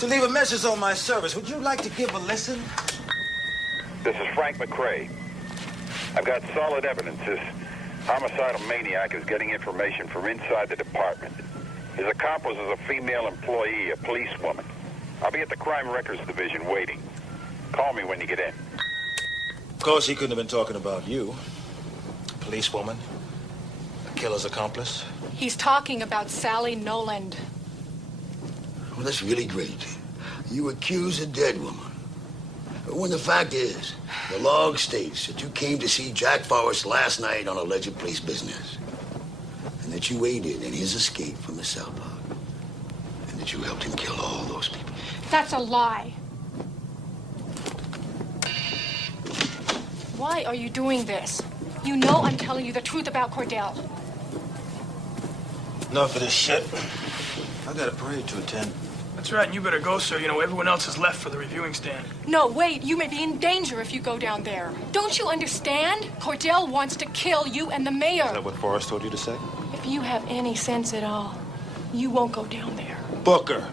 to leave a message on my service. Would you like to give a listen? This is Frank McCrae. I've got solid evidence this homicidal maniac is getting information from inside the department. His accomplice is a female employee, a policewoman. I'll be at the Crime Records Division waiting. Call me when you get in. Of course, he couldn't have been talking about you. A policewoman, a killer's accomplice. He's talking about Sally Noland. Well, that's really great. You accuse a dead woman. But when the fact is, the log states that you came to see Jack Forestal last night on alleged police business. And that you aided in his escape from the cell block. And that you helped him kill all those people. That's a lie. Why are you doing this? You know I'm telling you the truth about Cordell. Enough of this shit. I got a parade to attend. That's right, and you better go, sir. You know, everyone else is left for the reviewing stand. No, wait. You may be in danger if you go down there. Don't you understand? Cordell wants to kill you and the mayor. Is that what Forrest told you to say? If you have any sense at all, you won't go down there. Booker.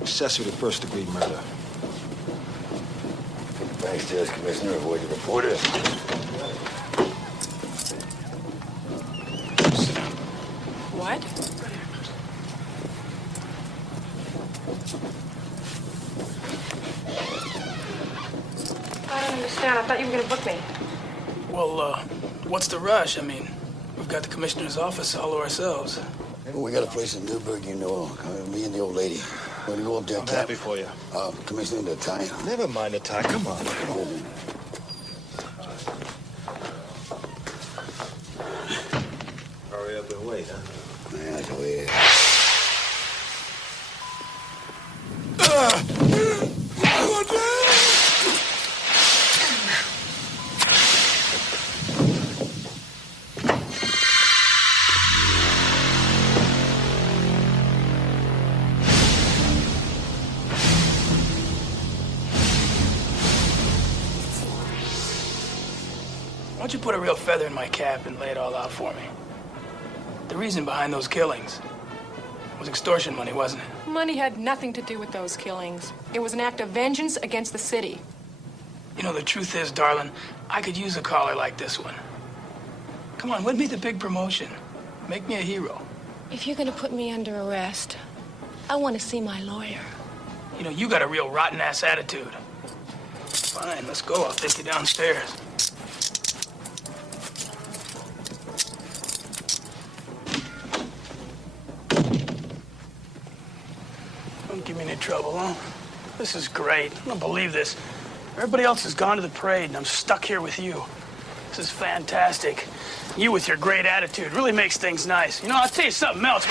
Accessory to first-degree murder. Backstairs, Commissioner. Avoid the reporter. What? I don't understand. I thought you were going to book me. Well, what's the rush? I mean, we've got the commissioner's office all to ourselves. Well, we got a place in Newburgh, you know. Me and the old lady. We're going to go up there. I'm happy for you. Commissioner, the tie. Never mind the tie. Come on. Hurry up and wait, huh? Yeah, go ahead. Why don't you put a real feather in my cap and lay it all out for me? The reason behind those killings was extortion money, wasn't it? Money had nothing to do with those killings. It was an act of vengeance against the city. You know, the truth is, darling, I could use a caller like this one. Come on, win me the big promotion. Make me a hero. If you're going to put me under arrest, I want to see my lawyer. You know, you got a real rotten-ass attitude. Fine, let's go. I'll take you downstairs. Don't give me any trouble, huh? This is great. I don't believe this. Everybody else has gone to the parade, and I'm stuck here with you. This is fantastic. You with your great attitude really makes things nice. You know, I'll tell you something else.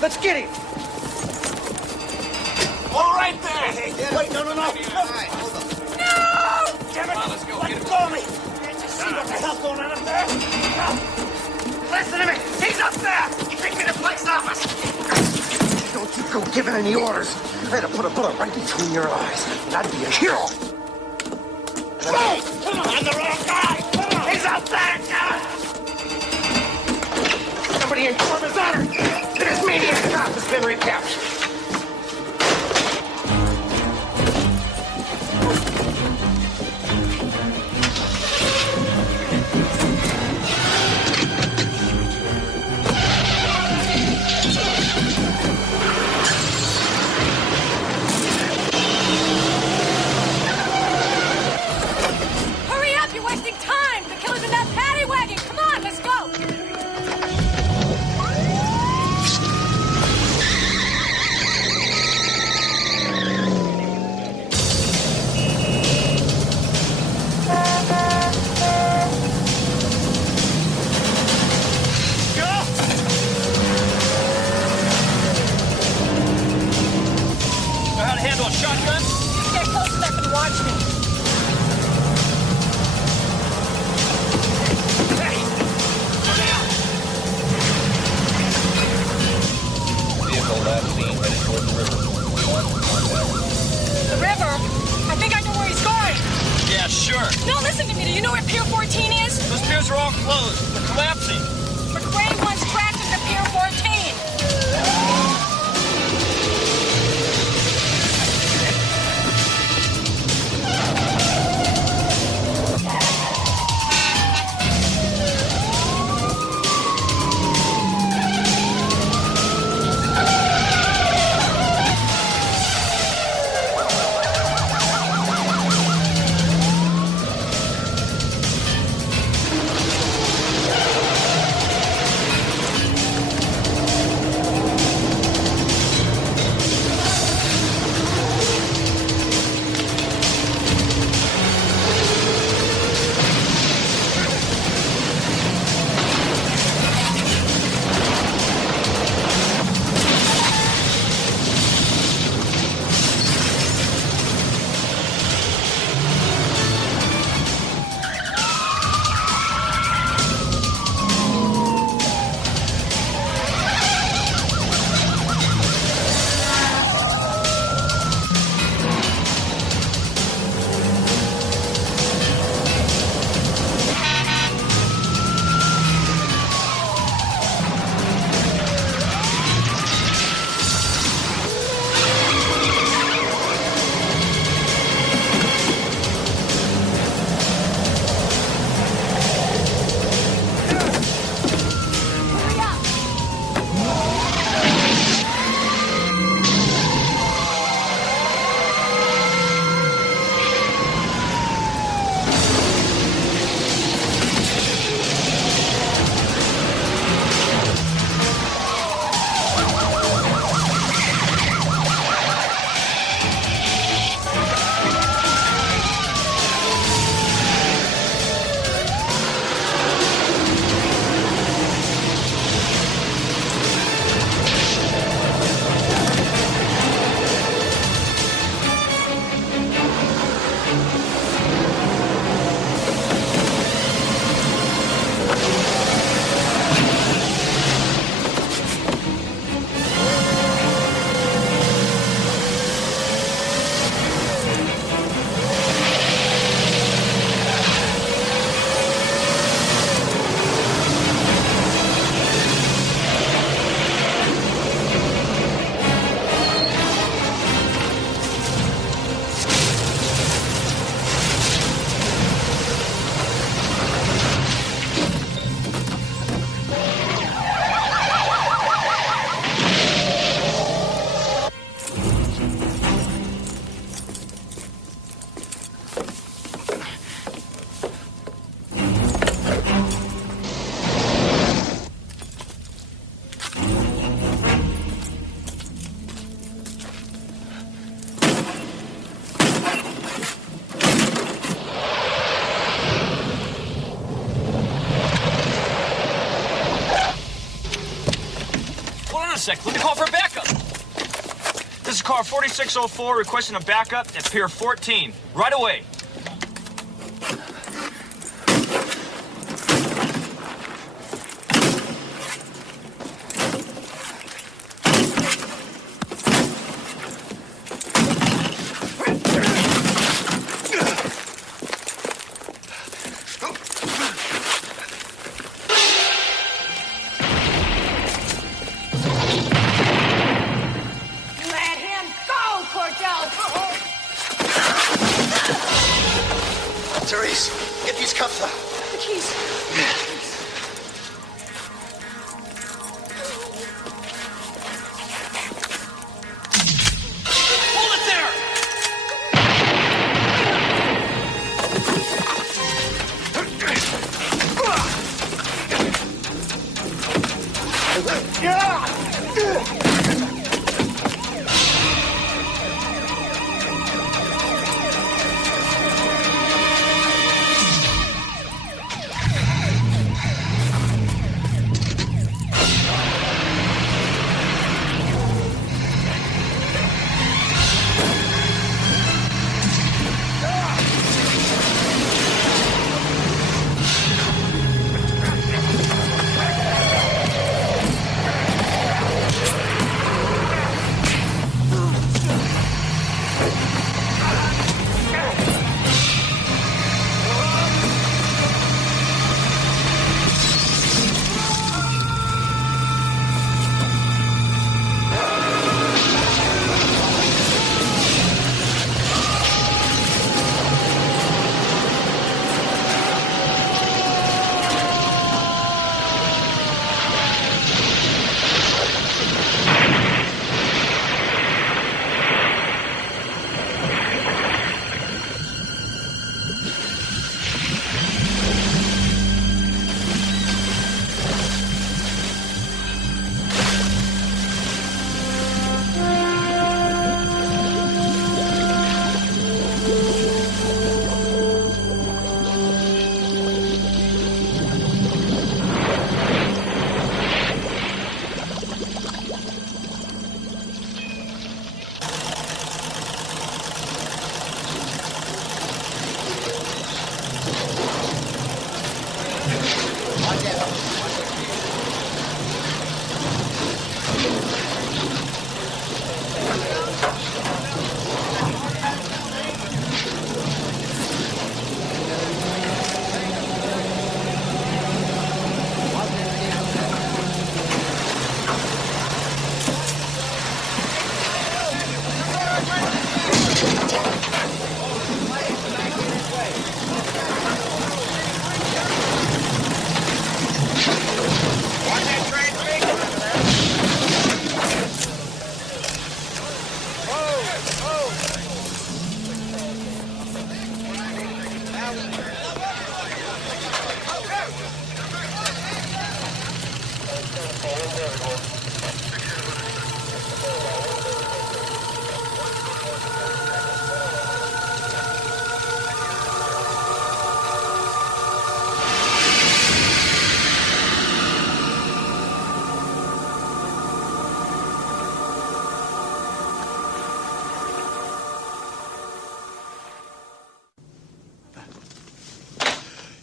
Let's get him. All right there. Hey, wait, no. All right, hold on. No! Damn it! Come on, let's go. Let go of me! Can't you see what the hell's going on up there? No. Listen to me! He's up there! Take me to the police office! Don't you go giving any orders. I had to put a bullet right between your eyes, and I'd be a hero. Hey! Come on, I'm the wrong guy! Come on! He's up there! Somebody inform his honor that his maniac cop has been recaptured. Hurry up, you're wasting time! The killer's in that paddy wagon! Come on, let's go! Know how to handle a shotgun? You stay close enough and watch me. Vehicle last seen headed toward the river. The river? I think I know where he's going. Yeah, sure. No, listen to me. Do you know where Pier 14 is? Those piers are all closed. They're collapsing. The gray one's cracked into Pier 14. a sec. Let me call for backup. This is car 4604 requesting a backup at Pier 14. Right away. Therese, get these cuffs out. The keys. Hold it there!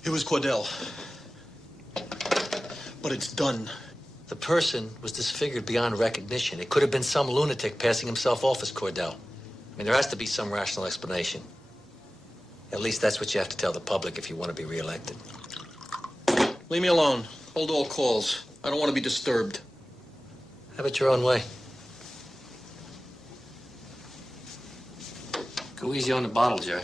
It was Cordell. But it's done. The person was disfigured beyond recognition. It could have been some lunatic passing himself off as Cordell. I mean, there has to be some rational explanation. At least that's what you have to tell the public if you want to be reelected. Leave me alone. Hold all calls. I don't want to be disturbed. Have it your own way. Go easy on the bottle, Jerry.